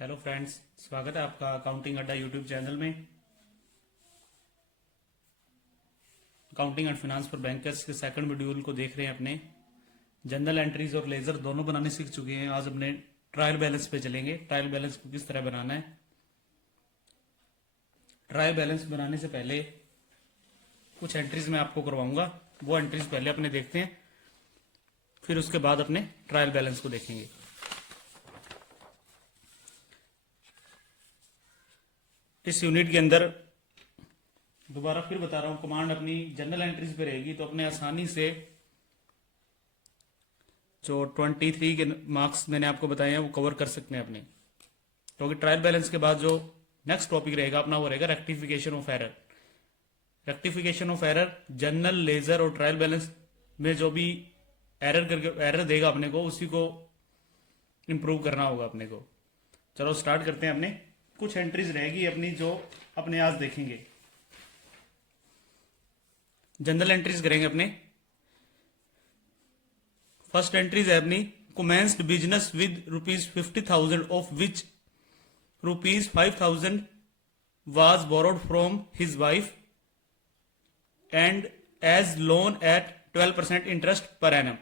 Hello friends, स्वागत है आपका अकाउंटिंग अड्डा यूट्यूब चैनल में। Accounting and finance for bankers के सेकंड मॉड्यूल को देख रहे हैं। अपने जनरल एंट्रीज और लेजर दोनों बनाने सीख चुके हैं। आज अपने ट्रायल बैलेंस पे चलेंगे। ट्रायल बैलेंस को किस तरह बनाना है। ट्रायल बैलेंस बनाने से पहले कुछ एंट्रीज मैं आपको करवाऊंगा, वो एंट्रीज पहले अपने देखते हैं, फिर उसके बाद अपने ट्रायल बैलेंस को देखेंगे। इस यूनिट के अंदर दोबारा फिर बता रहा हूं, कमांड अपनी जनरल एंट्रीज पे रहेगी, तो अपने आसानी से जो 23 के मार्क्स मैंने आपको बताए हैं वो कवर कर सकते हैं अपने। क्योंकि ट्रायल बैलेंस के बाद जो नेक्स्ट टॉपिक रहेगा अपना वो रहेगा rectification of error. Rectification of error general, ledger और ट्रायल बैलेंस में जो भी एरर देगा अपने को, उसी को इंप्रूव करना होगा अपने को। चलो स्टार्ट करते हैं। अपने कुछ एंट्रीज रहेगी अपनी जो अपने आज देखेंगे। जनरल एंट्रीज करेंगे अपने। फर्स्ट एंट्रीज है अपनी commenced business with ₹50,000 of which ₹5,000 was borrowed from his wife and as loan at 12% interest per annum.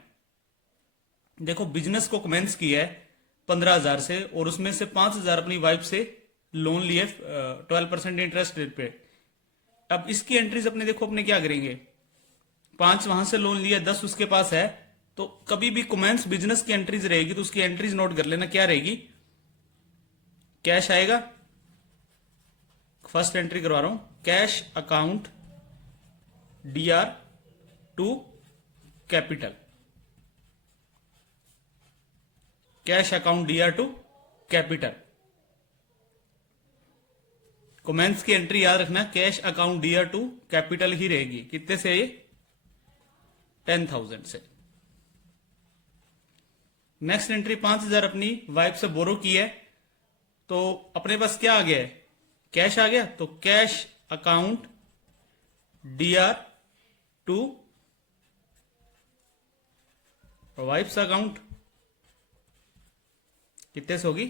देखो, बिजनेस को कमेंस किया है 15,000 से और उसमें से 5,000 अपनी वाइफ से लोन लिए 12% इंटरेस्ट रेट पे। अब इसकी एंट्रीज अपने देखो अपने क्या करेंगे। 5 वहां से लोन लिया, 10 उसके पास है, तो कभी भी कमेंस बिजनेस की एंट्रीज रहेगी तो उसकी एंट्रीज नोट कर लेना। क्या रहेगी? कैश आएगा। फर्स्ट एंट्री करवा रहा हूं, cash account DR to capital. Cash account DR to capital. कमेंस की एंट्री याद रखना, cash account DR to capital ही रहेगी। कितने से? ये 10,000 से। नेक्स्ट एंट्री 5,000 अपनी वाइफ से बोरो की है, तो अपने पास क्या आ गया है? कैश आ गया। तो cash account DR to wife's account. कितने से होगी?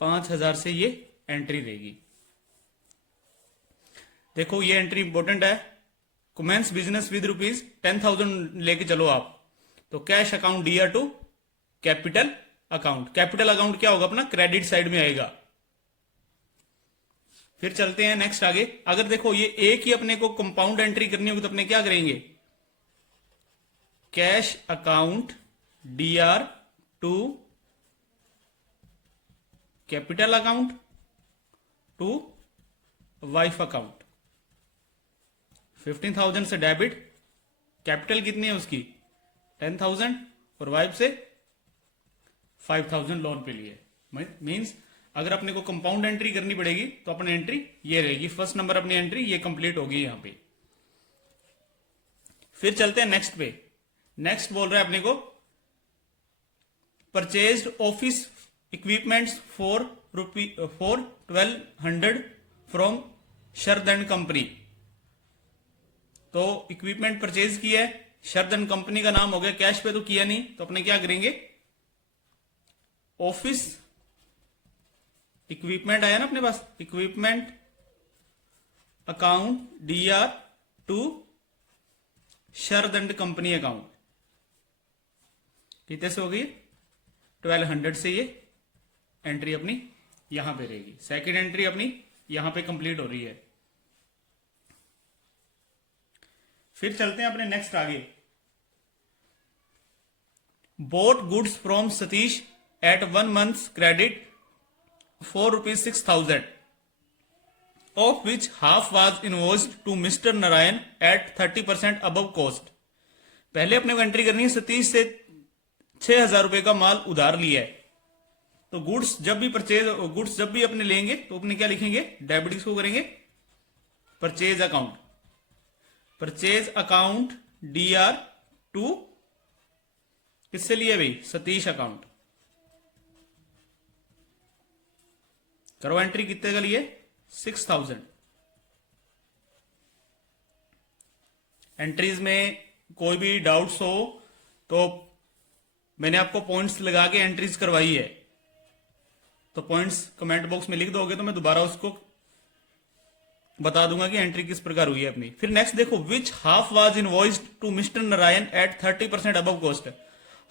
5,000 से ये एंट्री रहेगी। देखो ये एंट्री इंपॉर्टेंट है। कमेंस बिजनेस विद ₹10,000 लेके चलो आप, तो cash account DR to capital account. Capital account क्या होगा अपना? क्रेडिट साइड में आएगा। फिर चलते हैं नेक्स्ट आगे। अगर देखो ये एक ही अपने को कंपाउंड एंट्री करनी होगी तो अपने क्या करेंगे? Cash account DR to capital account to wife account. 15,000 से डेबिट, कैपिटल कितनी है उसकी? 10,000 और वाइफ से 5,000 लोन पे लिए। मींस अगर अपने को कंपाउंड एंट्री करनी पड़ेगी तो अपनी एंट्री ये रहेगी। फर्स्ट नंबर अपनी एंट्री ये कंप्लीट होगी यहां पे। फिर चलते हैं नेक्स्ट पे। नेक्स्ट बोल रहा है अपने को purchased office equipments for 1,200 from Sharad and company. तो इक्विपमेंट परचेज किया है, शरद एंड कंपनी का नाम हो गया, कैश पे तो किया नहीं, तो अपने क्या करेंगे? ऑफिस इक्विपमेंट आया ना अपने पास, equipment account DR to Sharad and company account. कितने से हो गई? 1,200 से ये एंट्री अपनी यहां पे रहेगी। सेकंड एंट्री अपनी यहां पे कंप्लीट हो रही है। फिर चलते हैं अपने नेक्स्ट आगे। Bought goods from Satish at 1 month's credit for ₹6,000 of which half was invoiced to Mr. Narayan at 30% above cost। पहले अपने को एंट्री करनी है, सतीश से 6,000 रुपए का माल उधार लिया है, तो गुड्स जब भी अपने लेंगे तो अपने क्या लिखेंगे? डेबिट किसको करेंगे? Purchase account. Purchase account DR to किससे लिए भाई? सतीश अकाउंट। करो एंट्री। कितने का लिए? 6,000। एंट्रीज में कोई भी डाउट्स हो तो मैंने आपको पॉइंट्स लगा के एंट्रीज करवाई है। तो पॉइंट्स कमेंट बॉक्स में लिख दोगे तो मैं दोबारा उसको बता दूंगा कि एंट्री किस प्रकार हुई है अपनी। फिर नेक्स्ट देखो, which half was invoiced to mister Narayan at 30% above cost.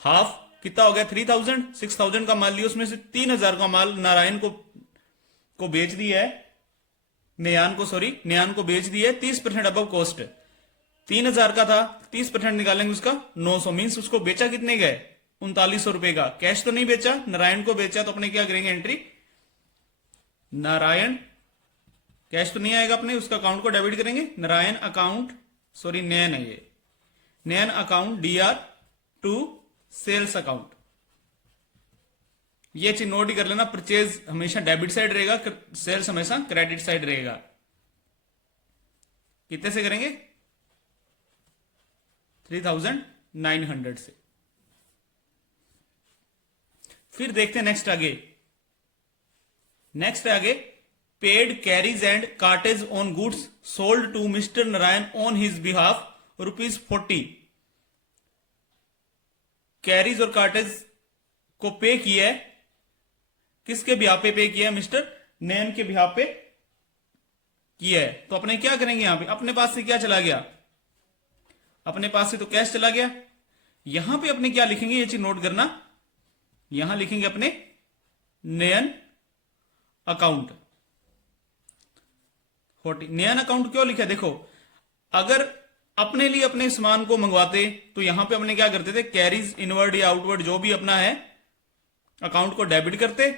Half कितना हो गया 3000, 6000 का माल लिया, उसमें से 3000 का माल नारायण को बेच दिया है, नेयान को बेच दिया है 30% अबव कॉस्ट। 3000 का था, 30% निकालेंगे उसका 900, मीन्स उसको बेचा कितने गए 3900 रुपए का। कैश तो नहीं बेचा, नारायण को बेचा, तो अपने क्या करेंगे एंट्री, नारायण कैश तो नहीं आएगा अपने, उसका अकाउंट को डेबिट करेंगे, नारायण अकाउंट नयन है ये, Nayan account DR to sales account. ये चीज नोट ही कर लेना, परचेज हमेशा डेबिट साइड रहेगा, सेल्स हमेशा क्रेडिट साइड रहेगा। कितने से करेंगे 3900 से। फिर देखते हैं नेक्स्ट आगे paid carriage and cartage on goods sold to mister Narayan on his behalf ₹40। Carriage और कार्टेज को पे किया है, किसके बिहाफ पे किया है, मिस्टर नयन के बिहाफ पे किया है। तो अपने क्या करेंगे यहां पे, अपने पास से क्या चला गया, अपने पास से तो कैश चला गया। यहां पे अपने क्या लिखेंगे ये चीज नोट करना, यहां लिखेंगे अपने नयन अकाउंट 40। नयन अकाउंट क्यों लिखा, देखो अगर अपने लिए अपने सामान को मंगवाते तो यहां पे अपने क्या करते थे, कैरीज इनवर्ड या आउटवर्ड जो भी अपना है अकाउंट को डेबिट करते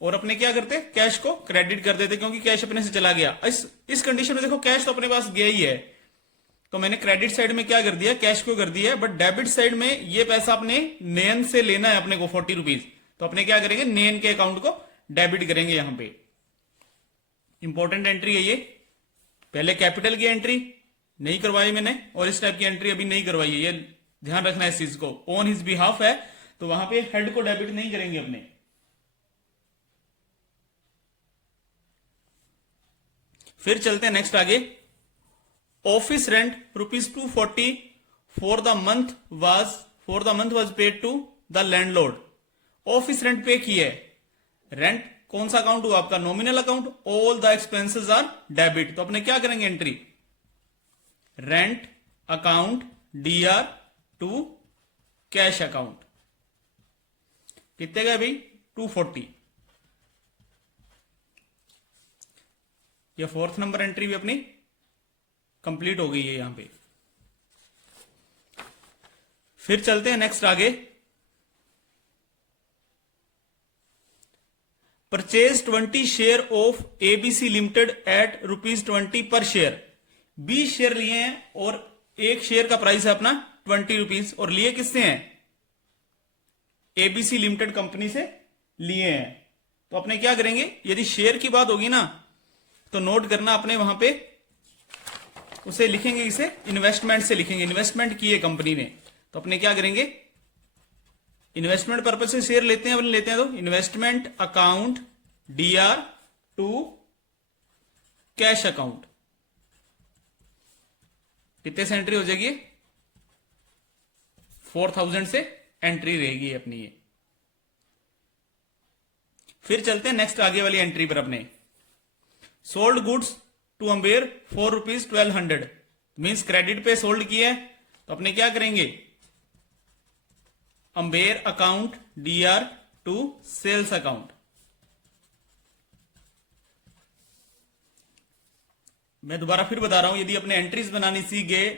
और अपने क्या करते, कैश को क्रेडिट कर देते, क्योंकि कैश अपने से चला गया। इस कंडीशन में देखो कैश तो अपने पास गया ही है, तो मैंने क्रेडिट साइड में क्या कर दिया, कैश को कर दिया है, बट डेबिट साइड में ये पैसा अपने नयन से लेना है अपने को 40 रुपीज, तो अपने क्या करेंगे नयन के अकाउंट को डेबिट करेंगे। यहां पे इंपॉर्टेंट एंट्री है ये, पहले कैपिटल की एंट्री नहीं करवाई मैंने और इस टाइप की एंट्री अभी नहीं करवाई है, ये ध्यान रखना है इस चीज को। ऑन हिज बिहाफ है तो वहां पे हेड को डेबिट नहीं करेंगे अपने। फिर चलते हैं नेक्स्ट आगे, office rent ₹240 for the month was paid to the landlord. Office rent pay किया है, रेंट कौन सा अकाउंट हुआ आपका, nominal account, all the expenses are debit, तो अपने क्या करेंगे entry, rent account DR to cash account. कितने गए भाई 240। यह 4th नंबर एंट्री भी अपनी कंप्लीट हो गई है यहां पे। फिर चलते हैं नेक्स्ट आगे, purchase 20 share of ABC limited at ₹20 per share. 20 share लिए हैं और एक शेयर का प्राइस है अपना 20 रुपीज, और लिए किससे हैं, ABC लिमिटेड कंपनी से लिए हैं। तो अपने क्या करेंगे, यदि शेयर की बात होगी ना तो नोट करना, अपने वहां पे उसे लिखेंगे, इसे इन्वेस्टमेंट से लिखेंगे, इन्वेस्टमेंट की है कंपनी ने, तो अपने क्या करेंगे इन्वेस्टमेंट पर्पज से शेयर लेते हैं, लेते हैं तो investment account DR to cash account. कितने से एंट्री हो जाएगी, 4000 से एंट्री रहेगी अपनी ये। फिर चलते हैं नेक्स्ट आगे वाली एंट्री पर अपने, sold goods to Amber ₹1200, means credit पे सोल्ड किया है, तो अपने क्या करेंगे Amber account DR to sales account. मैं दोबारा फिर बता रहा हूं, यदि अपने एंट्रीज बनानी सीख गए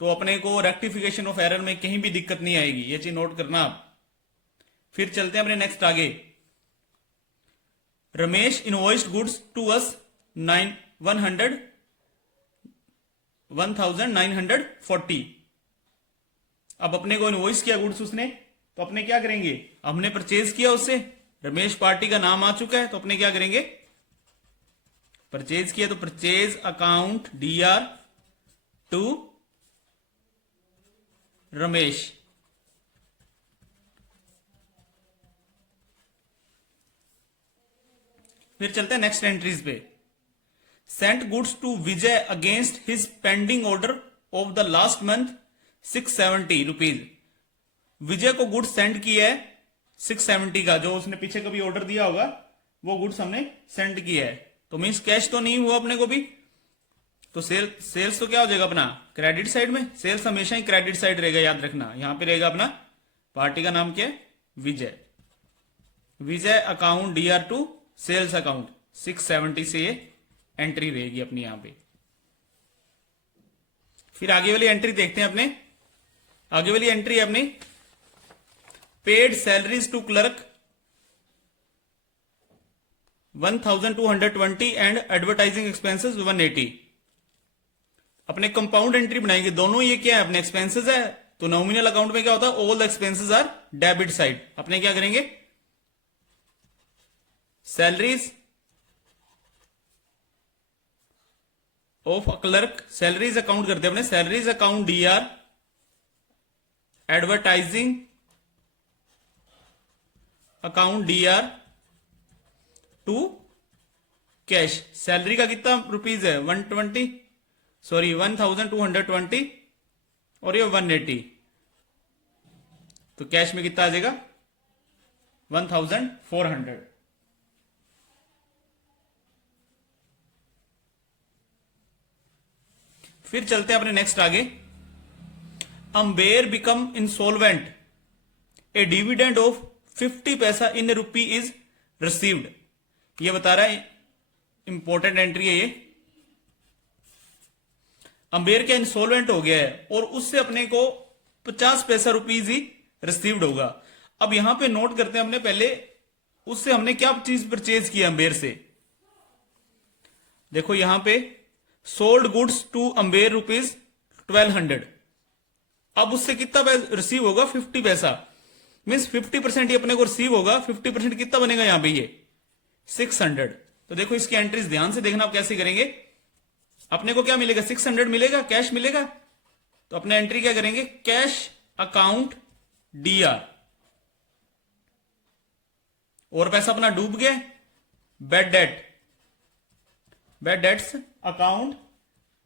तो अपने को रेक्टिफिकेशन ऑफ एरर में कहीं भी दिक्कत नहीं आएगी, ये चीज नोट करना आप। फिर चलते हैं अपने नेक्स्ट आगे, Ramesh invoiced goods to us 1940। अब अपने को इनवॉइस किया गुड्स उसने, तो अपने क्या करेंगे, हमने परचेज किया उससे, रमेश पार्टी का नाम आ चुका है, तो अपने क्या करेंगे परचेज किया तो purchase account DR to Ramesh. फिर चलते हैं नेक्स्ट एंट्रीज पे, sent goods to Vijay against his pending order of the last month ₹670। Vijay को गुड्स सेंड किया है 670 का, जो उसने पीछे कभी ऑर्डर दिया होगा वो गुड्स हमने सेंड किया है। तो मीन्स कैश तो नहीं हुआ अपने को भी, तो सेल्स तो क्या हो जाएगा अपना क्रेडिट साइड में। सेल्स हमेशा ही क्रेडिट साइड रहेगा, याद रखना। यहां पे रहेगा अपना पार्टी का नाम क्या है, विजय। विजय अकाउंट DR2 सेल्स अकाउंट 670 से ये एंट्री रहेगी अपनी यहां पे। फिर आगे वाली एंट्री देखते हैं अपने। आगे वाली एंट्री है अपनी paid salaries to clerk 1220 and advertising expenses 180। अपने कंपाउंड एंट्री बनाएंगे, दोनों ये क्या है अपने एक्सपेंसेस है। तो नॉमिनल अकाउंट में क्या होता है, all the expenses are debit side. अपने क्या करेंगे, salaries of clerk, salaries account करते हैं अपने, salaries account DR, advertising account DR to cash. Salary का कितना रुपीज है 1220 और ये 180, तो कैश में कितना आ जाएगा 1400। फिर चलते हैं अपने नेक्स्ट आगे। Amber become insolvent, A dividend of 50 पैसा इन रुपी इज रिसीव्ड। ये बता रहा है, इंपॉर्टेंट एंट्री है ये। अंबेर क्या इंसॉल्वेंट हो गया है और उससे अपने को 50 पैसा रुपीज ही रिसीव्ड होगा। अब यहां पे नोट करते हैं अपने, पहले उससे हमने क्या चीज परचेज किया अंबेर से। देखो यहां पे sold goods to Amber rupees 1200। अब उससे कितना रिसीव होगा 50 पैसा, मीन्स 50% ये अपने को रिसीव होगा। 50% कितना बनेगा यहां पे, ये 600। तो देखो इसकी एंट्रीज ध्यान से देखना आप कैसे करेंगे। अपने को क्या मिलेगा, 600 मिलेगा, कैश मिलेगा। तो अपने एंट्री क्या करेंगे, कैश अकाउंट DR, और पैसा अपना डूब गया, bad debt, bad debts account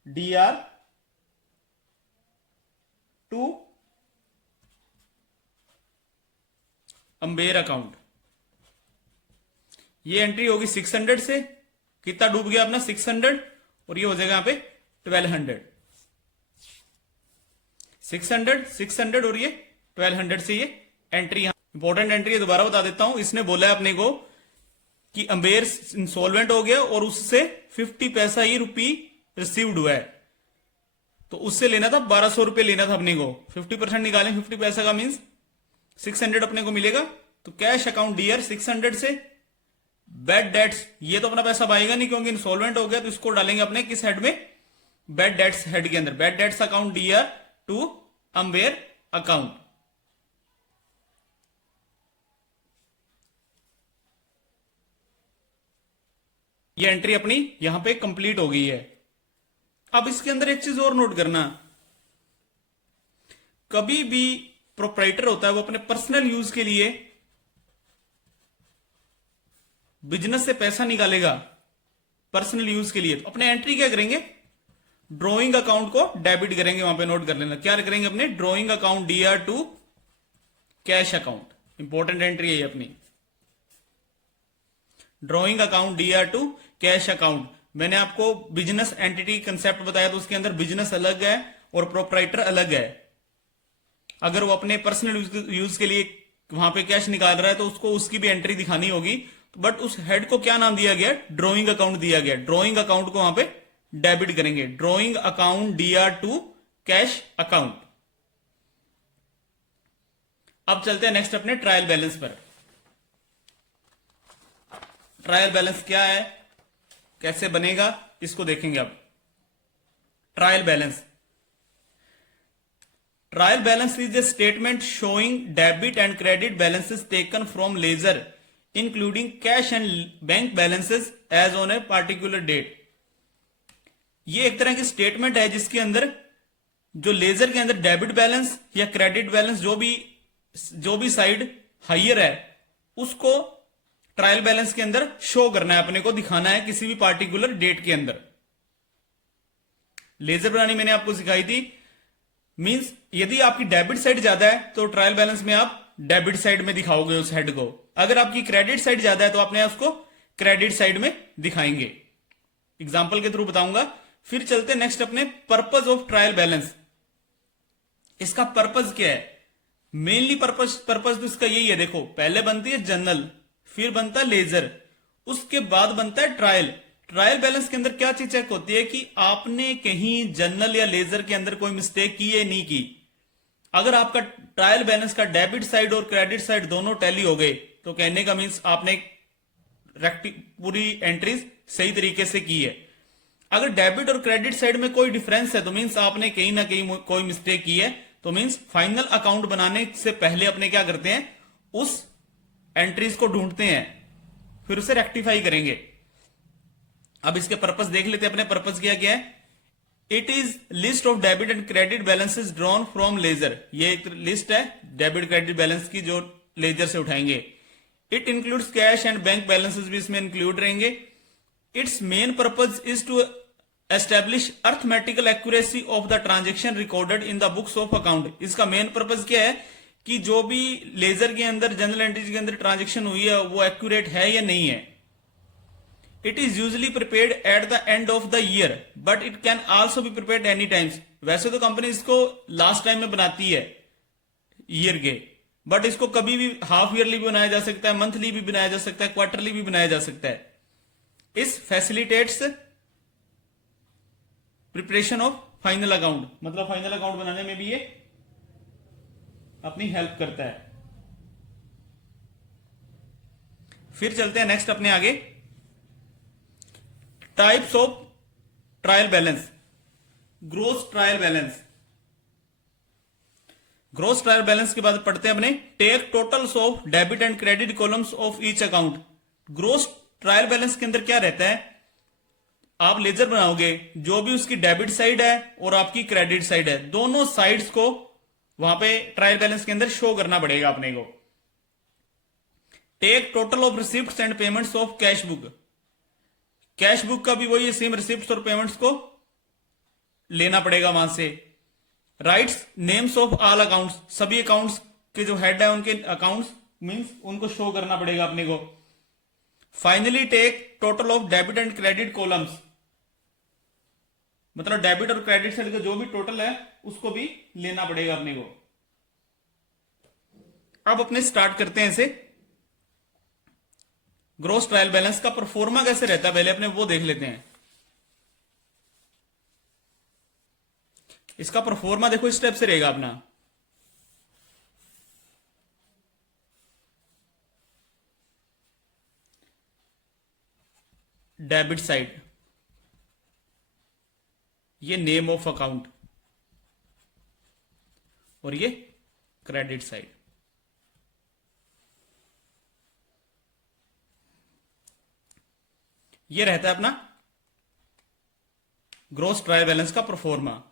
DR to Amber account. ये एंट्री होगी 600 से, कितना डूब गया अपना 600, और ये हो जाएगा यहां पे 1200। 600 और ये 1200 से ये एंट्री। इंपॉर्टेंट एंट्री है, दोबारा बता देता हूं। इसने बोला है अपने को कि अंबेर इंसॉल्वेंट हो गया और उससे 50 पैसा ही रुपी रिसीव्ड हुआ है, तो उससे लेना था 1200 रुपए लेना था अपने को। 50% निकालें 50 पैसा का, मीन्स 600 अपने को मिलेगा। तो कैश अकाउंट DR 600 से, बैड डेट्स ये तो अपना पैसा आएगा नहीं क्योंकि इंसॉल्वेंट हो गया, तो इसको डालेंगे अपने किस हेड में, बैड डेट्स हेड के अंदर। Bad debts account DR to Amber account. ये एंट्री अपनी यहां पे कंप्लीट हो गई है। अब इसके अंदर एक चीज और नोट करना, कभी भी प्रोप्राइटर होता है वो अपने पर्सनल यूज के लिए बिजनेस से पैसा निकालेगा पर्सनल यूज के लिए, तो अपने एंट्री क्या करेंगे, ड्रॉइंग अकाउंट को डेबिट करेंगे। वहां पे नोट कर लेना क्या करेंगे अपने, drawing account DR to cash account. Important entry है अपनी, drawing account DR to cash account. मैंने आपको बिजनेस एंटिटी कंसेप्ट बताया, तो उसके अंदर बिजनेस अलग है और प्रोप्राइटर अलग है। अगर वो अपने पर्सनल यूज के लिए वहां पे कैश निकाल रहा है तो उसको उसकी भी एंट्री दिखानी होगी, बट उस हेड को क्या नाम दिया गया, ड्रॉइंग अकाउंट दिया गया। ड्रॉइंग अकाउंट को वहां पे डेबिट करेंगे, drawing account DR to cash account. अब चलते हैं नेक्स्ट अपने ट्रायल बैलेंस पर। ट्रायल बैलेंस क्या है, कैसे बनेगा, इसको देखेंगे अब। Trial balance, trial balance is a statement showing debit and credit balances taken from ledger including cash and bank balances as on a particular date. ये एक तरह की स्टेटमेंट है जिसके अंदर जो लेजर के अंदर डेबिट बैलेंस या क्रेडिट बैलेंस जो भी साइड हाइयर है उसको ट्रायल बैलेंस के अंदर शो करना है, अपने को दिखाना है किसी भी पार्टिकुलर डेट के अंदर। लेजर बनानी मैंने आपको सिखाई थी, मींस यदि आपकी डेबिट साइड ज्यादा है तो ट्रायल बैलेंस में आप डेबिट साइड में दिखाओगे उस हेड को। अगर आपकी क्रेडिट साइड ज्यादा है तो आपने उसको क्रेडिट साइड में दिखाएंगे। एग्जाम्पल के थ्रू बताऊंगा। फिर चलते नेक्स्ट अपने पर्पज ऑफ ट्रायल बैलेंस। इसका पर्पज क्या है? मेनली पर्पज तो इसका यही है, देखो पहले बनती है जनरल, फिर बनता है लेजर, उसके बाद बनता है ट्रायल। ट्रायल बैलेंस के अंदर क्या चीज चेक होती है कि आपने कहीं जनरल या लेजर के अंदर कोई मिस्टेक की है नहीं की। अगर आपका ट्रायल बैलेंस का डेबिट साइड और क्रेडिट साइड दोनों टैली हो गए तो कहने का मीन्स आपने पूरी एंट्रीज सही तरीके से की है। अगर डेबिट और क्रेडिट साइड में कोई डिफरेंस है तो मीन्स आपने कहीं ना कहीं कोई मिस्टेक की है। तो मीन्स फाइनल अकाउंट बनाने से पहले अपने क्या करते हैं, उस एंट्रीज को ढूंढते हैं, फिर उसे रेक्टिफाई करेंगे। अब इसके पर्पस देख लेते हैं। अपने पर्पस क्या क्या है? It is list of debit and credit balances drawn from ledger. ये एक लिस्ट है डेबिट क्रेडिट बैलेंस की जो लेजर से उठाएंगे। It includes cash and bank balances भी इसमें इंक्लूड रहेंगे। Its main purpose is to establish arithmetical accuracy of the transaction recorded in the books of account. इसका मेन पर्पज क्या है कि जो भी लेजर के अंदर जनरल एंट्रीज के अंदर ट्रांजेक्शन हुई है वो एक्यूरेट है या नहीं है। It is usually prepared at the end of the year but it can also be prepared any times. वैसे तो कंपनी इसको लास्ट टाइम में बनाती है ईयर के, बट इसको कभी भी हाफ ईयरली भी बनाया जा सकता है, मंथली भी बनाया जा सकता है, क्वार्टरली भी बनाया जा सकता है। इस facilitates preparation of final account, मतलब फाइनल अकाउंट बनाने में भी ये अपनी हेल्प करता है। फिर चलते हैं नेक्स्ट अपने आगे, types of trial balance. Gross trial balance. Gross trial balance के बाद पढ़ते हैं अपने take totals of debit and credit columns of each account. Gross trial balance के अंदर क्या रहता है, आप लेजर बनाओगे, जो भी उसकी डेबिट साइड है और आपकी क्रेडिट साइड है, दोनों साइड्स को वहां पे ट्रायल बैलेंस के अंदर शो करना पड़ेगा अपने को। Take total of receipts and payments of cash book. Cash book का भी वही सेम रिसिप्ट्स और पेमेंट्स को लेना पड़ेगा वहां से। Rights names of all accounts, सभी अकाउंट्स के जो हेड है उनके अकाउंट्स मींस उनको शो करना पड़ेगा अपने को। Finally take total of debit and credit columns, मतलब डेबिट और क्रेडिट साइड का जो भी टोटल है उसको भी लेना पड़ेगा अपने को। अब अपने स्टार्ट करते हैं इसे। ग्रोस ट्रायल बैलेंस का परफॉर्मा कैसे रहता है पहले अपने वो देख लेते हैं। इसका परफॉर्मा देखो इस स्टेप से रहेगा अपना। डेबिट साइड, ये नेम ऑफ अकाउंट, और ये क्रेडिट साइड। ये रहता है अपना ग्रोस ट्रायल बैलेंस का परफॉर्मा।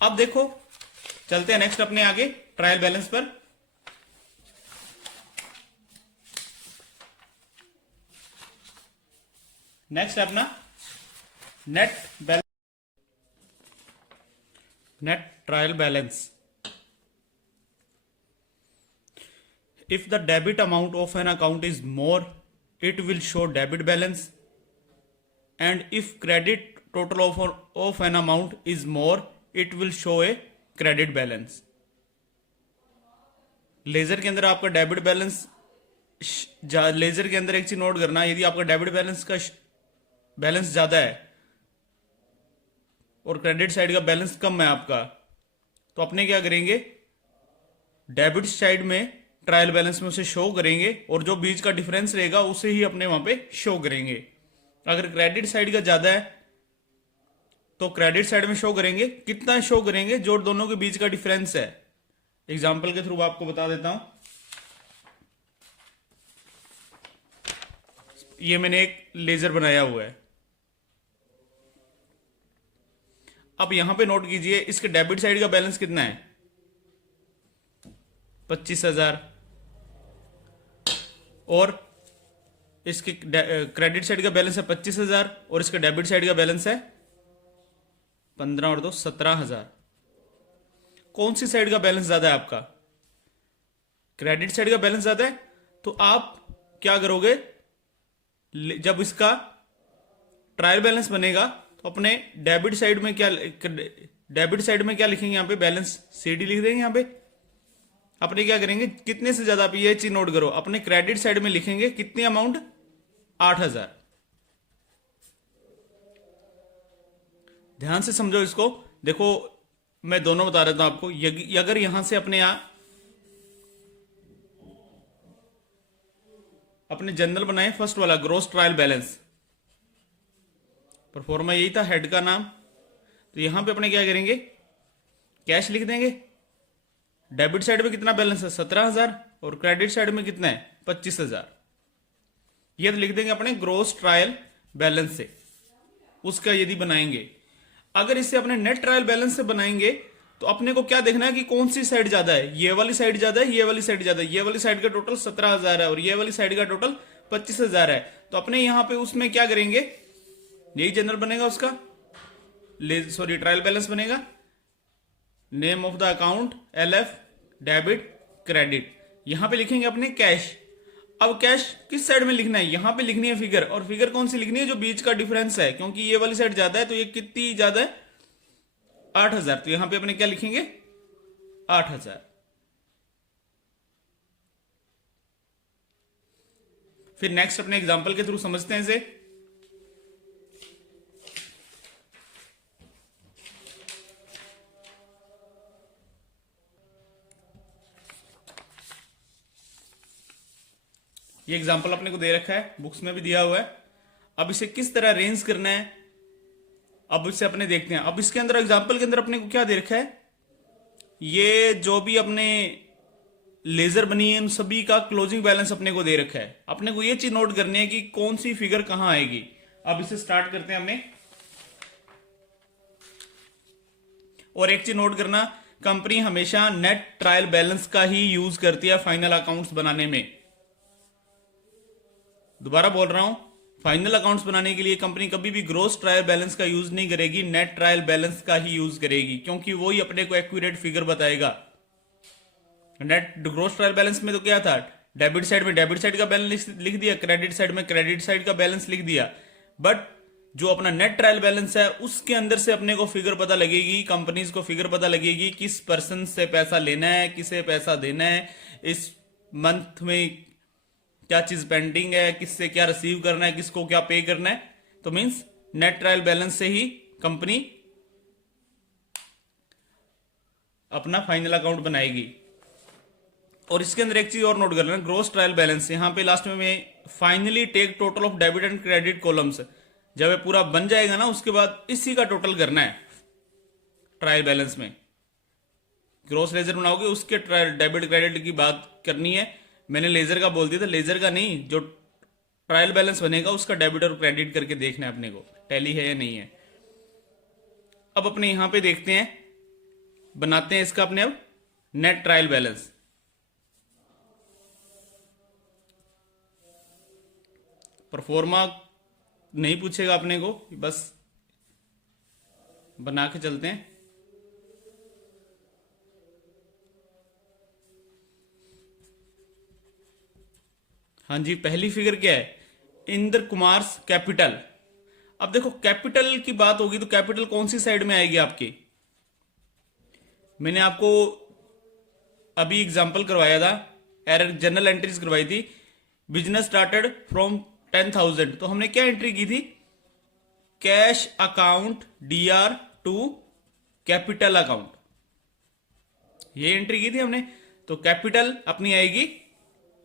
अब देखो चलते हैं नेक्स्ट अपने आगे ट्रायल बैलेंस पर। नेक्स्ट है अपना net balance, net trial balance. If the debit amount of an account is more, it will show debit balance, and if credit total of an amount is more, it will show a credit balance. Ledger के अंदर आपका debit balance, laser के अंदर एक चीज note करना, यदि आपका डेबिट बैलेंस का बैलेंस ज्यादा है और क्रेडिट साइड का बैलेंस कम है आपका, तो अपने क्या करेंगे, डेबिट साइड में ट्रायल बैलेंस में उसे शो करेंगे और जो बीच का डिफरेंस रहेगा उसे ही अपने वहां पे शो करेंगे। अगर क्रेडिट साइड का ज्यादा है तो क्रेडिट साइड में शो करेंगे, कितना शो करेंगे, जो दोनों के बीच का डिफरेंस है। एग्जांपल के थ्रू आपको बता देता हूं। ये मैंने एक लेजर बनाया हुआ है। अब यहां पे नोट कीजिए इसके डेबिट साइड का बैलेंस कितना है, 25,000, और इसके क्रेडिट साइड का बैलेंस है 25,000 और इसके डेबिट साइड का बैलेंस है 15 और 2 17,000। कौन सी साइड का बैलेंस ज्यादा है आपका? क्रेडिट साइड का बैलेंस ज्यादा है, तो आप क्या करोगे, जब इसका ट्रायल बैलेंस बनेगा तो अपने डेबिट साइड में क्या लिखेंगे, यहां पे बैलेंस सीडी लिख देंगे। यहां पे अपने क्या करेंगे, कितने से ज्यादा, ये चीज नोट करो, अपने क्रेडिट साइड में लिखेंगे कितनी अमाउंट, 8,000। ध्यान से समझो इसको। देखो मैं दोनों बता रहा था आपको। अगर यहां से अपने जनरल बनाए, फर्स्ट वाला ग्रोस ट्रायल बैलेंस, परफॉर्मा यही था, हेड का नाम, तो यहां पे अपने क्या करेंगे, कैश लिख देंगे। डेबिट साइड में कितना बैलेंस है, 17,000, और क्रेडिट साइड में कितना है, 25,000। ये तो लिख देंगे अपने ग्रोस ट्रायल बैलेंस से, उसका यदि बनाएंगे। अगर इससे अपने नेट ट्रायल बैलेंस से बनाएंगे तो अपने को क्या देखना है कि कौन सी साइड ज्यादा है, ये वाली साइड ज्यादा है, ये वाली साइड ज्यादा है। ये वाली साइड का टोटल 17,000 है और ये वाली साइड का टोटल 25,000 है। तो अपने यहां पे उसमें क्या करेंगे, यही जनरल बनेगा उसका, ट्रायल बैलेंस बनेगा, name of the account LF, debit credit. यहां पे लिखेंगे अपने कैश। अब कैश किस साइड में लिखना है, यहां पे लिखनी है फिगर, और फिगर कौन सी लिखनी है, जो बीच का डिफरेंस है, क्योंकि ये वाली साइड ज्यादा है, तो ये कितनी ज्यादा है, 8,000। तो यहां पे अपने क्या लिखेंगे, 8,000। फिर नेक्स्ट अपने एग्जांपल के थ्रू समझते हैं इसे। ये एग्जांपल अपने को दे रखा है, बुक्स में भी दिया हुआ है। अब इसे किस तरह अरेंज करना है, अब इसे अपने देखते हैं। अब इसके अंदर एग्जांपल के अंदर अपने को क्या दे रखा है, ये जो भी अपने लेजर बनी है उन सभी का क्लोजिंग बैलेंस अपने को दे रखा है। अपने को ये चीज नोट करनी है कि कौन सी फिगर कहां आएगी। अब इसे स्टार्ट करते हैं हमने। और एक चीज नोट करना, कंपनी हमेशा नेट ट्रायल बैलेंस का ही यूज करती है फाइनल अकाउंट्स बनाने में। दोबारा बोल रहा हूं, फाइनल अकाउंट्स बनाने के लिए कंपनी कभी भी ग्रोस ट्रायल बैलेंस का यूज नहीं करेगी, नेट ट्रायल बैलेंस का ही यूज करेगी, क्योंकि वो ही अपने को एक्यूरेट फिगर बताएगा। नेट ग्रोस ट्रायल बैलेंस में तो क्या था, डेबिट साइड में डेबिट साइड का बैलेंस लिख दिया, क्रेडिट साइड में क्रेडिट साइड का बैलेंस लिख दिया। बट जो अपना नेट ट्रायल बैलेंस है उसके अंदर से अपने को फिगर पता लगेगी, कंपनीज को फिगर पता लगेगी, किस पर्सन से पैसा लेना है, किसे पैसा देना है, इस मंथ में क्या चीज पेंडिंग है, किससे क्या रिसीव करना है, किसको क्या पे करना है। तो मींस नेट ट्रायल बैलेंस से ही कंपनी अपना फाइनल अकाउंट बनाएगी। और इसके अंदर एक चीज और नोट कर लेना, ग्रोस ट्रायल बैलेंस, यहां पे लास्ट में finally take total of debit and credit columns, जब ये पूरा बन जाएगा ना उसके बाद इसी का टोटल करना है ट्रायल बैलेंस में। ग्रोस लेजर बनाओगे उसके डेबिट क्रेडिट की बात करनी है। मैंने लेजर का बोल दिया था, लेजर का नहीं, जो ट्रायल बैलेंस बनेगा उसका डेबिट और क्रेडिट करके देखना है अपने को, टैली है या नहीं है। अब अपने यहां पे देखते हैं, बनाते हैं इसका अपने अब नेट ट्रायल बैलेंस। परफॉर्मा नहीं पूछेगा अपने को, बस बना के चलते हैं। हाँ जी, पहली फिगर क्या है, इंद्र कुमार कैपिटल। अब देखो कैपिटल की बात होगी तो कैपिटल कौन सी साइड में आएगी आपकी, मैंने आपको अभी एग्जांपल करवाया था, एरर जनरल एंट्रीज करवाई थी। बिजनेस स्टार्टेड फ्रॉम 10,000, तो हमने क्या एंट्री की थी, cash account DR to capital account, ये एंट्री की थी हमने। तो कैपिटल अपनी आएगी,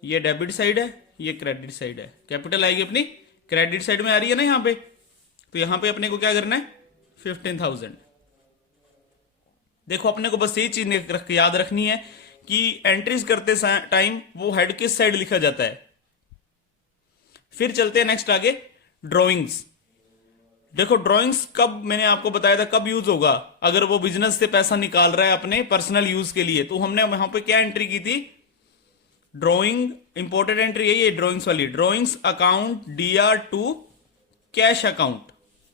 ये डेबिट साइड है, ये क्रेडिट साइड है, कैपिटल आएगी अपनी क्रेडिट साइड में आ रही है ना यहाँ पे। तो यहां पे अपने को क्या करना है, 15,000। देखो अपने को बस यही चीज याद रखनी है कि एंट्रीज करते टाइम वो हेड किस साइड लिखा जाता है। फिर चलते हैं नेक्स्ट आगे, ड्रॉइंग्स। देखो ड्रॉइंग्स कब, मैंने आपको बताया था कब यूज होगा, अगर वो बिजनेस से पैसा निकाल रहा है अपने पर्सनल यूज के लिए। तो हमने वहां पे क्या एंट्री की थी, ड्रॉइंग, इंपोर्टेंट एंट्री है ये ड्रॉइंग्स वाली, drawings account DR to cash account,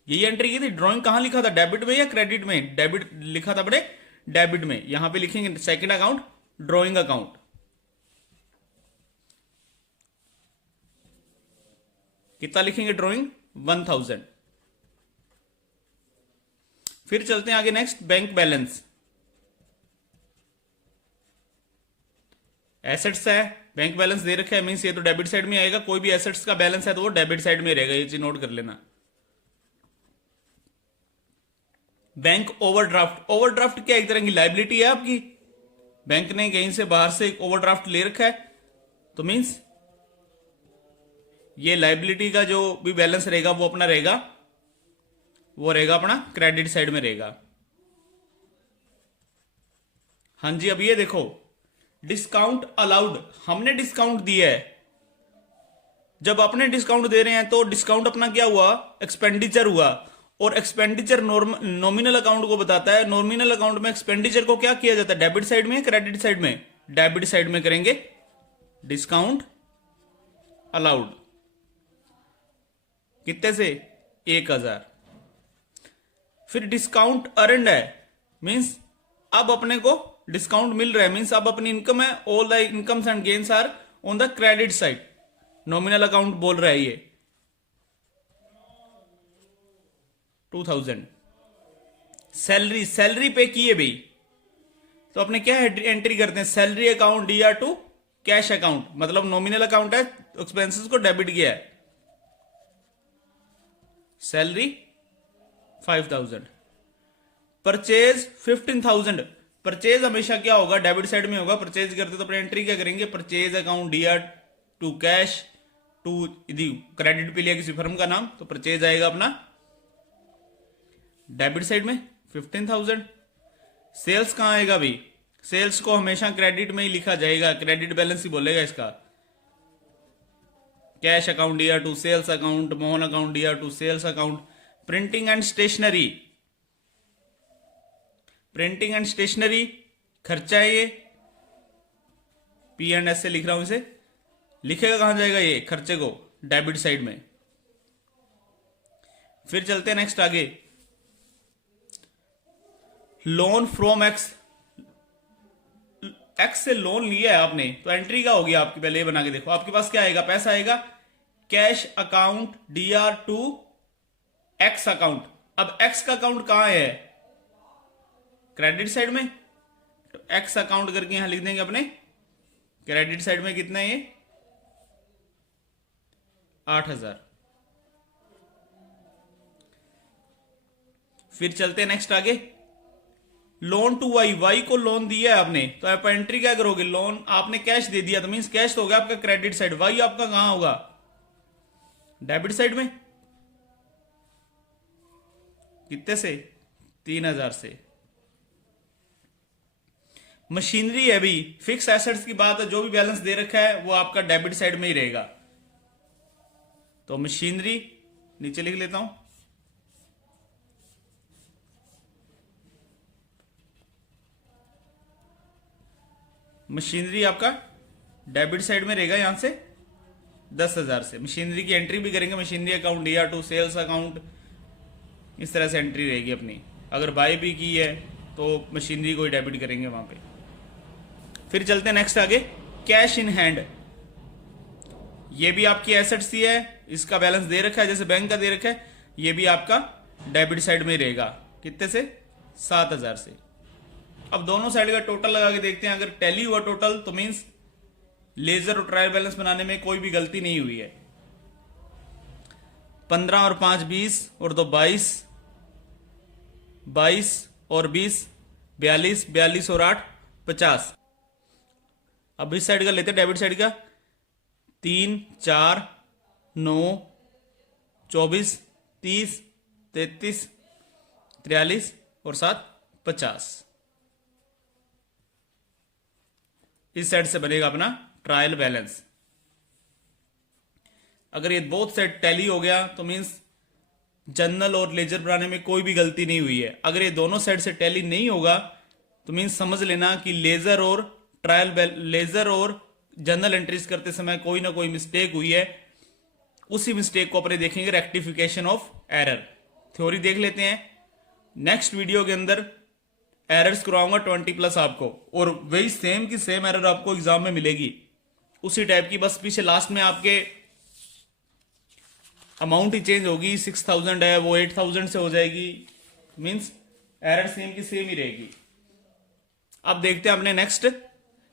यही एंट्री की थी। ड्रॉइंग कहां लिखा था, डेबिट में या क्रेडिट में, डेबिट लिखा था अपने डेबिट में। यहां पे लिखेंगे सेकंड अकाउंट ड्रॉइंग अकाउंट। कितना लिखेंगे ड्रॉइंग 1000। फिर चलते हैं आगे नेक्स्ट बैंक बैलेंस। एसेट्स है, बैंक बैलेंस दे रखा है, मींस ये तो डेबिट साइड में आएगा। कोई भी एसेट्स का बैलेंस है तो वो डेबिट साइड में रहेगा, ये चीज नोट कर लेना। बैंक ओवरड्राफ्ट, ओवरड्राफ्ट क्या एक तरह की लाइबिलिटी है आपकी। बैंक ने कहीं से बाहर से एक ओवरड्राफ्ट ले रखा है तो मींस ये लाइबिलिटी का जो भी बैलेंस रहेगा वो अपना रहेगा, वो रहेगा अपना क्रेडिट साइड में रहेगा। हाँ जी, अब ये देखो डिस्काउंट अलाउड, हमने डिस्काउंट दिया है। जब अपने डिस्काउंट दे रहे हैं तो डिस्काउंट अपना क्या हुआ, एक्सपेंडिचर हुआ। और एक्सपेंडिचर नॉमिनल अकाउंट को बताता है। नॉमिनल अकाउंट में एक्सपेंडिचर को क्या किया जाता है, डेबिट साइड में, क्रेडिट साइड में, डेबिट साइड में करेंगे डिस्काउंट अलाउड। कितने से 1000। फिर डिस्काउंट अर्नड है, मींस अब अपने को डिस्काउंट मिल रहा है, मींस अब अपनी इनकम है, all the incomes and gains are on the credit side. Nominal account बोल रहा है ये 2000। सैलरी, सैलरी पे की है भाई, तो अपने क्या एंट्री करते हैं, salary account DR to cash account. मतलब नॉमिनल अकाउंट है, एक्सपेंसेस को डेबिट किया है। Salary 5000, purchase 15000। परचेज हमेशा क्या होगा, डेबिट साइड में होगा। परचेज करते तो अपने एंट्री क्या करेंगे, purchase account DR to cash to, यदि क्रेडिट पे लिया किसी फर्म का नाम तो परचेज आएगा अपना डेबिट साइड में 15000। सेल्स कहां आएगा भाई, सेल्स को हमेशा क्रेडिट में ही लिखा जाएगा, क्रेडिट बैलेंस ही बोलेगा इसका। Cash account DR to sales account, Mohan account DR to sales account. Printing and stationery, printing and stationery खर्चा है ये, पी एंड एस से लिख रहा हूं इसे। लिखेगा कहां जाएगा ये खर्चे को, डेबिट साइड में। फिर चलते हैं नेक्स्ट आगे, लोन फ्रॉम एक्स। एक्स से लोन लिया है आपने तो एंट्री क्या होगी आपकी, पहले ये बना के देखो। आपके पास क्या आएगा, पैसा आएगा cash account DR to X account. अब एक्स का अकाउंट कहां है, क्रेडिट साइड में, तो एक्स अकाउंट करके यहां लिख देंगे अपने क्रेडिट साइड में। कितना है ये 8000। फिर चलते हैं नेक्स्ट आगे, लोन टू वाई। वाई को लोन दिया है आपने तो आप एंट्री क्या करोगे, लोन आपने कैश दे दिया तो मींस कैश तो हो गया आपका क्रेडिट साइड। वाई आपका कहां होगा, डेबिट साइड में। कितने से 3000 से। मशीनरी है भी, फिक्स एसेट्स की बात है, जो भी बैलेंस दे रखा है वो आपका डेबिट साइड में ही रहेगा। तो मशीनरी नीचे लिख लेता हूं, मशीनरी आपका डेबिट साइड में रहेगा यहां से 10,000 से। मशीनरी की एंट्री भी करेंगे, machinery account DR to sales account, इस तरह से एंट्री रहेगी अपनी। अगर बाय भी की है तो मशीनरी को ही डेबिट करेंगे वहां पे। फिर चलते हैं नेक्स्ट आगे, कैश इन हैंड। ये भी आपकी एसेट्स ही है, इसका बैलेंस दे रखा है जैसे बैंक का दे रखा है, ये भी आपका डेबिट साइड में ही रहेगा। कितने से 7,000 से। अब दोनों साइड का टोटल लगा के देखते हैं, अगर टैली हुआ टोटल तो मींस लेजर और ट्रायल बैलेंस बनाने में कोई भी गलती नहीं हुई है। 15 और 5 20 और 2 22, 22 और 20 42, 42 और 8 50। अब इस साइड का लेते हैं डेबिट साइड का, 3 4 9 24 30 33 43 और 7 50। इस साइड से बनेगा अपना ट्रायल बैलेंस। अगर ये बोथ साइड टैली हो गया तो मींस जनरल और लेजर बनाने में कोई भी गलती नहीं हुई है। अगर ये दोनों साइड से टैली नहीं होगा तो मींस समझ लेना कि लेजर और लेजर और जनरल एंट्रीज करते समय कोई ना कोई मिस्टेक हुई है। उसी मिस्टेक को अपने देखेंगे रेक्टिफिकेशन ऑफ एरर। थ्योरी देख लेते हैं, नेक्स्ट वीडियो के अंदर एरर्स करवाऊंगा 20+ आपको, और वही सेम की सेम एरर आपको एग्जाम में मिलेगी उसी टाइप की। बस पीछे लास्ट में आपके अमाउंट ही चेंज होगी, 6000 है वो 8000 से हो जाएगी, मींस एरर सेम की सेम ही रहेगी। अब देखते हैं अपने next,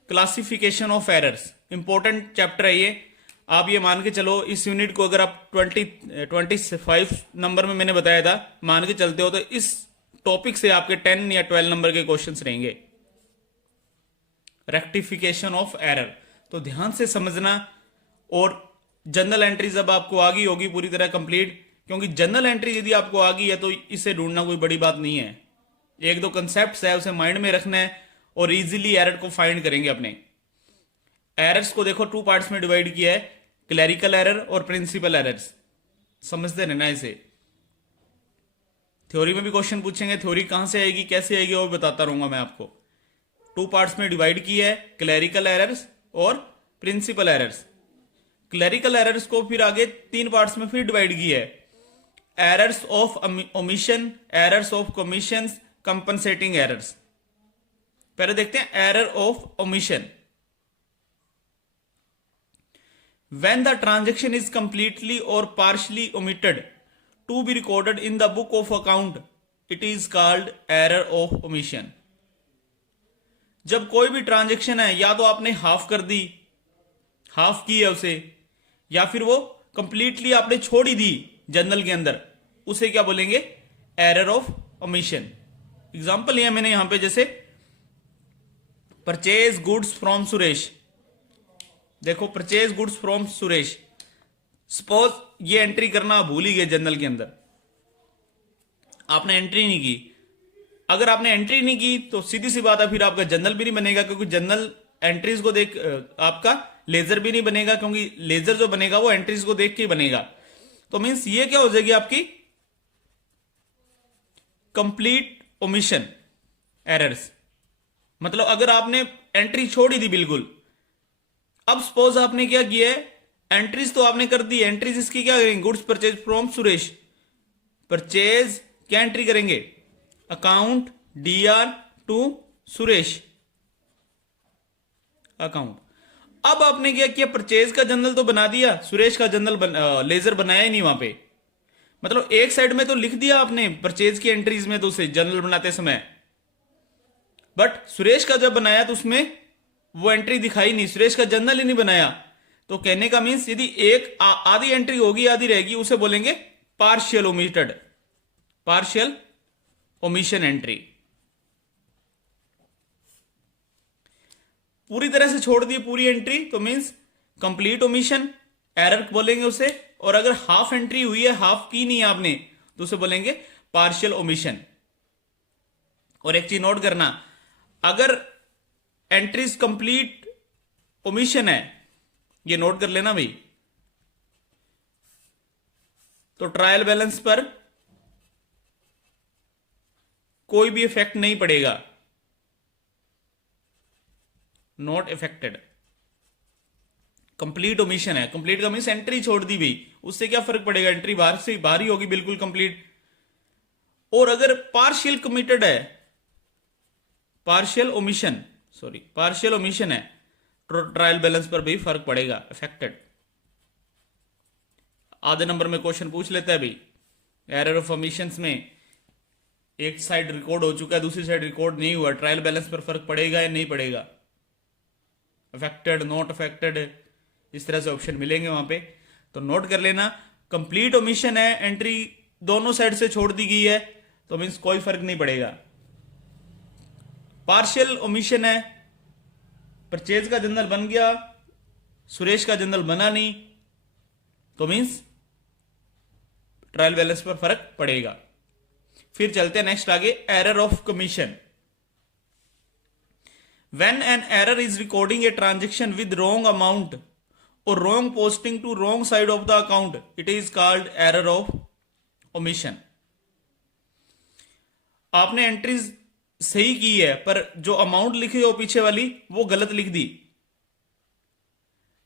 classification of errors. Important chapter है ये। आप ये मान के चलो, इस यूनिट को अगर आप 25 नंबर में मैंने बताया था, मान के चलते हो तो इस टॉपिक से आपके 10 या 12 नंबर के क्वेश्चंस रहेंगे। रेक्टिफिकेशन ऑफ एरर, तो ध्यान से समझना। और जनरल एंट्री जब आपको आ गई होगी पूरी तरह कंप्लीट, क्योंकि जनरल एंट्री यदि आपको आ गई है तो इसे ढूंढना कोई बड़ी बात नहीं है। एक दो कंसेप्ट है उसे माइंड में रखना है और इजीली एरर को फाइंड करेंगे अपने। एरर्स को देखो 2 पार्ट्स में डिवाइड किया है, क्लैरिकल एरर और प्रिंसिपल एरर्स। समझते रहना इसे। थ्योरी में भी क्वेश्चन पूछेंगे, थ्योरी कहां से आएगी कैसे आएगी वो बताता रहूंगा मैं आपको। 2 पार्ट्स में डिवाइड किया है, क्लैरिकल एरर्स और प्रिंसिपल एरर्स। क्लैरिकल एरर्स को फिर आगे 3 पार्ट्स में फिर डिवाइड किया है, errors of omission, errors of commission, compensating errors. पहले देखते हैं error of omission. When the transaction is completely or partially omitted to be recorded in the book of account, it is called error of omission. जब कोई भी transaction है, या तो आपने हाफ कर दी, हाफ की है उसे, या फिर वो कंप्लीटली आपने छोड़ ही दी जर्नल के अंदर, उसे क्या बोलेंगे? Error of omission. एग्जांपल लिया मैंने यहां पे, जैसे परचेज गुड्स फ्रॉम सुरेश। देखो, purchase goods from Suresh, suppose ये एंट्री करना भूल ही गए जर्नल के अंदर, आपने एंट्री नहीं की। अगर आपने एंट्री नहीं की तो सीधी सी बात है, फिर आपका जर्नल भी नहीं बनेगा, क्योंकि जर्नल एंट्रीज को देख, आपका लेजर भी नहीं बनेगा, क्योंकि लेजर जो बनेगा वो एंट्रीज को देख के बनेगा। तो मीन्स ये क्या हो जाएगी आपकी कंप्लीट ओमिशन एरर्स। मतलब अगर आपने एंट्री छोड़ ही दी बिल्कुल, अब सपोज आपने क्या किया है, एंट्रीज तो आपने कर दी, एंट्रीज इसकी क्या करेंगे? Goods purchase from Suresh, purchase क्या एंट्री करेंगे? Account DR to Suresh account. अब आपने क्या किया? परचेज का जर्नल तो बना दिया, सुरेश का जर्नल लेजर बनाया ही नहीं वहां पे। मतलब एक साइड में तो लिख दिया आपने परचेज की एंट्रीज में, तो उसे जर्नल बनाते समय, बट सुरेश का जब बनाया तो उसमें वो एंट्री दिखाई नहीं, सुरेश का जर्नल ही नहीं बनाया। तो कहने का मीन्स यदि एक आधी एंट्री होगी आधी रहेगी, उसे बोलेंगे partial omitted, partial omission entry. पूरी तरह से छोड़ दी पूरी एंट्री तो मीन्स कंप्लीट ओमिशन एरर बोलेंगे उसे। और अगर हाफ एंट्री हुई है, हाफ की नहीं आपने, तो उसे बोलेंगे पार्शियल ओमिशन। और एक चीज नोट करना, अगर एंट्रीज कंप्लीट ओमिशन है, ये नोट कर लेना भाई, तो ट्रायल बैलेंस पर कोई भी इफेक्ट नहीं पड़ेगा, नॉट इफेक्टेड। कंप्लीट ओमिशन है, कंप्लीट का मीन्स एंट्री छोड़ दी भाई, उससे क्या फर्क पड़ेगा? एंट्री बाहर से बाहर ही होगी बिल्कुल कंप्लीट। और अगर पार्शियल कमिटेड है, partial omission, sorry partial omission है, ट्रायल बैलेंस पर भी फर्क पड़ेगा, अफेक्टेड। आधे नंबर में क्वेश्चन पूछ लेता है भाई, एरर ऑफ ओमिशंस में एक साइड रिकॉर्ड हो चुका है, दूसरी साइड रिकॉर्ड नहीं हुआ, ट्रायल बैलेंस पर फर्क पड़ेगा या नहीं पड़ेगा? अफेक्टेड, नॉट अफेक्टेड, इस तरह से ऑप्शन मिलेंगे वहां पे। तो नोट कर लेना, कंप्लीट ओमिशन है, एंट्री दोनों साइड से छोड़ दी गई है, तो मीन्स कोई फर्क नहीं पड़ेगा। पार्शियल ओमिशन है, परचेज का जर्नल बन गया, सुरेश का जर्नल बना नहीं, तो मीन्स ट्रायल बैलेंस पर फर्क पड़ेगा। फिर चलते हैं नेक्स्ट आगे, error of commission. When an error is recording a transaction with wrong amount or wrong posting to wrong side of the account, it is called error of omission. आपने entries सही की है, पर जो अमाउंट लिखी हो पीछे वाली वो गलत लिख दी,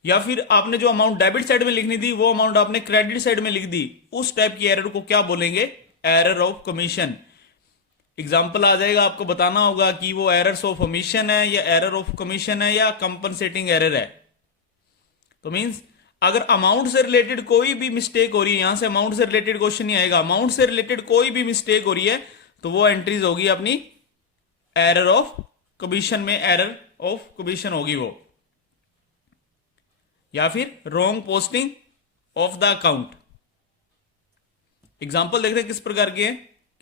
या फिर आपने जो अमाउंट डेबिट साइड में लिखनी थी वो अमाउंट आपने क्रेडिट साइड में लिख दी, उस टाइप की एरर को क्या बोलेंगे? Error of commission. एग्जाम्पल आ जाएगा, आपको बताना होगा कि वो एरर्स ऑफ ओमिशन है या एरर ऑफ कमीशन है या कंपनसेटिंग एरर है। तो मींस अगर अमाउंट से रिलेटेड कोई भी मिस्टेक हो रही है, यहां से अमाउंट से रिलेटेड क्वेश्चन नहीं आएगा, अमाउंट से रिलेटेड कोई भी मिस्टेक हो रही है तो वो एंट्रीज होगी अपनी एरर ऑफ कमीशन में, एरर ऑफ कमीशन होगी वो, या फिर wrong posting of the account. Example देखते हैं किस प्रकार की है,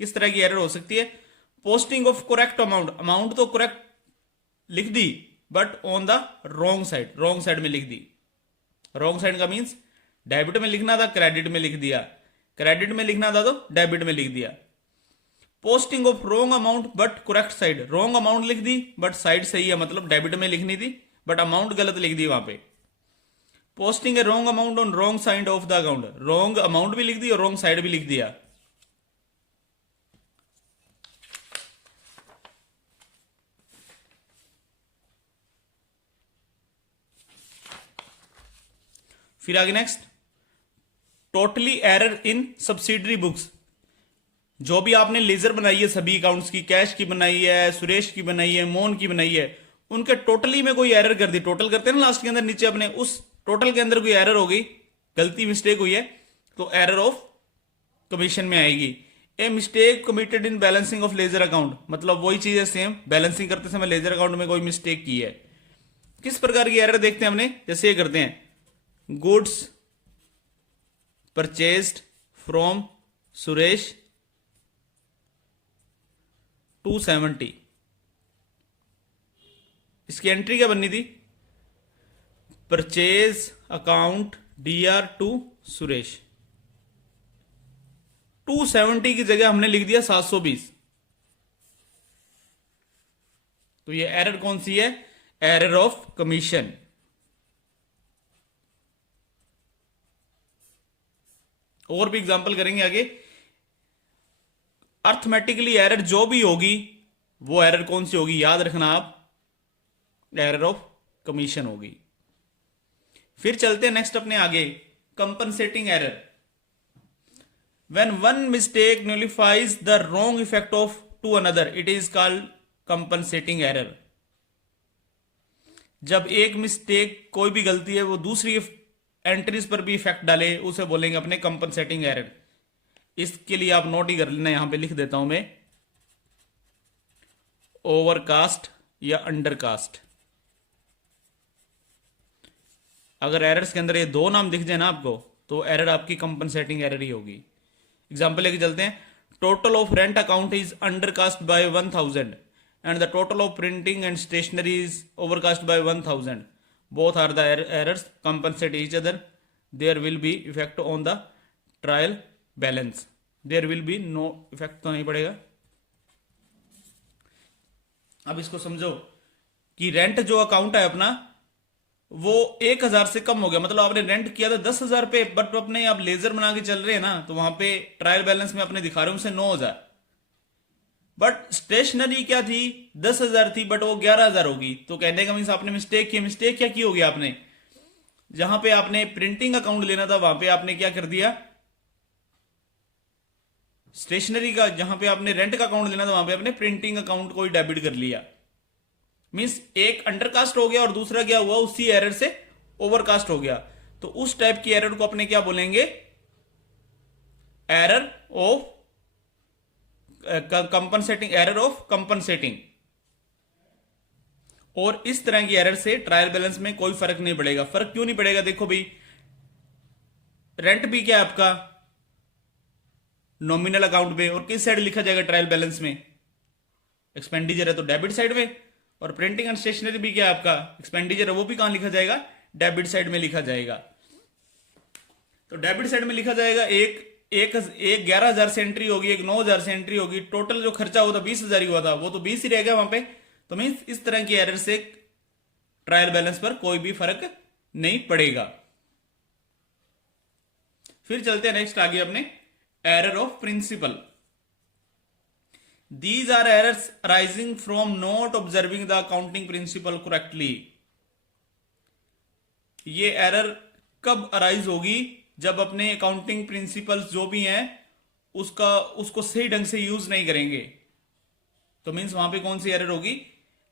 किस तरह की एरर हो सकती है। Posting of correct amount, amount तो करेक्ट लिख दी but on the wrong side, wrong side में लिख दी। रॉन्ग साइड का मीन्स डेबिट में लिखना था क्रेडिट में लिख दिया, क्रेडिट में लिखना था तो डेबिट में लिख दिया। Posting of wrong amount but correct side, wrong amount लिख दी बट साइड सही है, मतलब डेबिट में लिखनी थी बट अमाउंट गलत लिख दी वहां पे। Posting A wrong amount on wrong side of the account, wrong amount भी लिख दी और रॉन्ग साइड भी लिख दिया। फिर आगे next, totally error in subsidiary books. जो भी आपने लेजर बनाई है सभी अकाउंट्स की, कैश की बनाई है, सुरेश की बनाई है, मोहन की बनाई है, उनके टोटली में कोई एरर कर दी, टोटल करते हैं ना लास्ट के अंदर नीचे अपने, उस टोटल के अंदर कोई एरर हो गई, गलती मिस्टेक हुई है तो एरर ऑफ कमीशन में आएगी। A mistake committed in balancing of ledger account, मतलब वही चीज है सेम, बैलेंसिंग करते समय लेजर अकाउंट में कोई मिस्टेक की है। किस प्रकार की एरर देखते हैं हमने, जैसे ये करते हैं, गुड्स परचेज्ड फ्रॉम सुरेश 270, इसकी एंट्री क्या बननी थी, purchase account DR to Suresh. 270 की जगह हमने लिख दिया 720, तो ये एरर कौन सी है, एरर ऑफ कमीशन। और भी एग्जांपल करेंगे आगे। अर्थमेटिकली एरर जो भी होगी वो एरर कौन सी होगी, याद रखना आप, एरर ऑफ कमीशन होगी। फिर चलते हैं नेक्स्ट अपने आगे, compensating error. When one mistake nullifies the wrong effect of to another it is called compensating error. जब एक मिस्टेक, कोई भी गलती है वो दूसरी एंट्रीज पर भी इफेक्ट डाले, उसे बोलेंगे अपने कंपनसेटिंग एरर। इसके लिए आप नोट ही कर लेना, यहां पे लिख देता हूं मैं, ओवरकास्ट या अंडरकास्ट। अगर एरर्स के अंदर ये दो नाम दिख जाए ना आपको तो एरर आपकी कंपनसेटिंग एरर ही होगी। एग्जांपल लेके चलते हैं, total of rent account is undercast by 1000 and the total of printing and stationery is overcast by 1000, both are the errors compensate each other, there will be effect on the trial balance, there will be no effect तो नहीं पड़ेगा। अब इसको समझो कि rent जो account है अपना वो 1000 से कम हो गया, मतलब आपने रेंट किया था 10,000 पे, बट अपने आप लेजर बना के चल रहे हैं ना, तो वहां पे ट्रायल बैलेंस में अपने दिखा रहे हैं उसे 9,000, बट स्टेशनरी क्या थी 10,000 थी बट वो 11,000 होगी। तो कहने का मीन्स आपने मिस्टेक की, मिस्टेक क्या की होगी आपने, जहां पे आपने प्रिंटिंग अकाउंट लेना था वहां पे आपने क्या कर दिया, स्टेशनरी का, जहां पे आपने रेंट का अकाउंट लेना था वहां पे आपने प्रिंटिंग अकाउंट को ही डेबिट कर लिया। मीन्स एक अंडरकास्ट हो गया और दूसरा क्या हुआ, उसी एरर से ओवरकास्ट हो गया। तो उस टाइप की एरर को अपने क्या बोलेंगे, error of compensating, error of compensating. और इस तरह की एरर से ट्रायल बैलेंस में कोई फर्क नहीं पड़ेगा। फर्क क्यों नहीं पड़ेगा, देखो भाई, रेंट भी क्या है आपका नॉमिनल अकाउंट में, और किस साइड लिखा जाएगा ट्रायल बैलेंस में, एक्सपेंडिचर है तो डेबिट साइड में, और प्रिंटिंग एंड स्टेशनरी भी क्या है आपका एक्सपेंडिचर है, वो भी कहां लिखा जाएगा, डेबिट साइड में लिखा जाएगा। तो डेबिट साइड में लिखा जाएगा, एक 11,000 से एंट्री होगी, एक 9,000 से एंट्री होगी, टोटल जो खर्चा हुआ था 20,000 ही हुआ था, वो तो 20 ही रहेगा वहां पे। तो मीन्स इस तरह की एरर से ट्रायल बैलेंस पर कोई भी फर्क नहीं पड़ेगा। फिर चलते हैं नेक्स्ट आगे अपने, error of principle. These are errors arising from not observing the accounting principle correctly. ये एरर कब अराइज होगी, जब अपने अकाउंटिंग प्रिंसिपल्स जो भी हैं उसको सही ढंग से यूज नहीं करेंगे। तो मीन्स वहां पे कौन सी एरर होगी,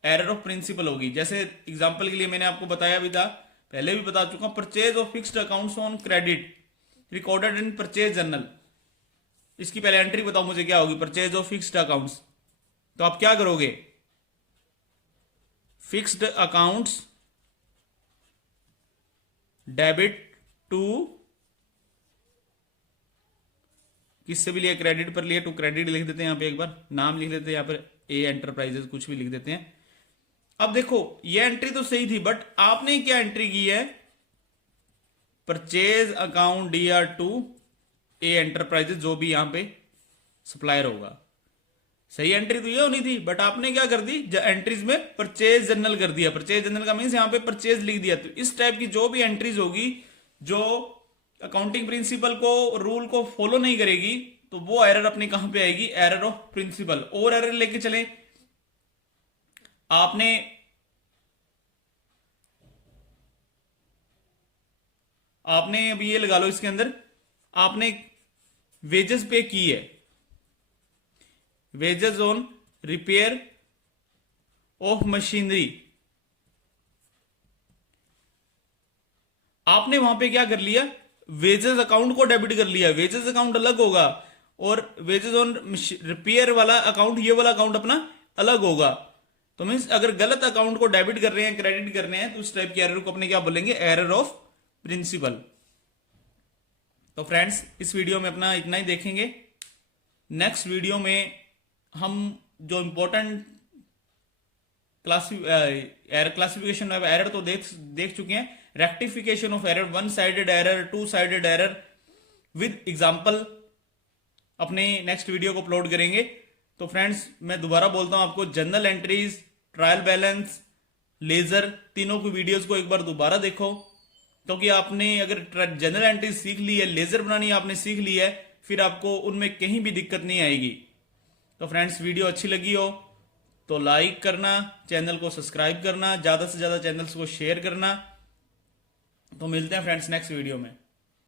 एरर ऑफ प्रिंसिपल होगी। जैसे एग्जांपल के लिए मैंने आपको बताया भी था पहले भी बता चुका हूं, purchase of fixed accounts on credit recorded in purchase journal. इसकी पहले एंट्री बताओ मुझे क्या होगी, परचेज ऑफ फिक्स्ड अकाउंट्स। तो आप क्या करोगे, फिक्स्ड अकाउंट्स डेबिट टू, किससे भी लिया, क्रेडिट पर लिया, टू क्रेडिट लिख देते हैं यहां पे, एक बार नाम लिख देते हैं यहां पर, ए एंटरप्राइजेस कुछ भी लिख देते हैं। अब देखो ये एंट्री तो सही थी, बट आपने क्या एंट्री की है, purchase account DR to A enterprises, जो भी यहां पे सप्लायर होगा। सही एंट्री तो ये होनी थी, बट आपने क्या कर दी, एंट्रीज में परचेज जर्नल कर दिया। परचेज जर्नल का मीन्स यहां पे परचेज लिख दिया। तो इस टाइप की जो भी एंट्रीज होगी जो अकाउंटिंग प्रिंसिपल को, रूल को फॉलो नहीं करेगी, तो वो एरर अपनी कहां पे आएगी, एरर ऑफ प्रिंसिपल। और एरर लेके चले, आपने अभी ये लगा लो इसके अंदर, आपने वेजेस पे की है, wages on repair of machinery. आपने वहां पे क्या कर लिया, वेजेस अकाउंट को डेबिट कर लिया। वेजेस अकाउंट अलग होगा और वेजेस ऑन रिपेयर वाला अकाउंट, ये वाला अकाउंट अपना अलग होगा। तो मीन्स अगर गलत अकाउंट को डेबिट कर रहे हैं, क्रेडिट कर रहे हैं, तो उस टाइप की एरर को अपने क्या बोलेंगे, एरर ऑफ प्रिंसिपल। तो फ्रेंड्स इस वीडियो में अपना इतना ही देखेंगे। नेक्स्ट वीडियो में हम जो इंपॉर्टेंट क्लासिफिकेशन ऑफ एरर तो देख चुके हैं, rectification of error, one sided error, two sided error with example अपने नेक्स्ट वीडियो को अपलोड करेंगे। तो फ्रेंड्स मैं दोबारा बोलता हूं आपको, general entries, trial balance, ledger, तीनों की वीडियोस को एक बार दोबारा देखो, क्योंकि आपने अगर जनरल एंट्रीज सीख ली है, लेजर बनानी आपने सीख ली है, फिर आपको उनमें कहीं भी दिक्कत नहीं आएगी। तो फ्रेंड्स वीडियो अच्छी लगी हो तो लाइक करना, चैनल को सब्सक्राइब करना, ज्यादा से ज्यादा चैनल्स को शेयर करना। तो मिलते हैं फ्रेंड्स नेक्स्ट वीडियो में।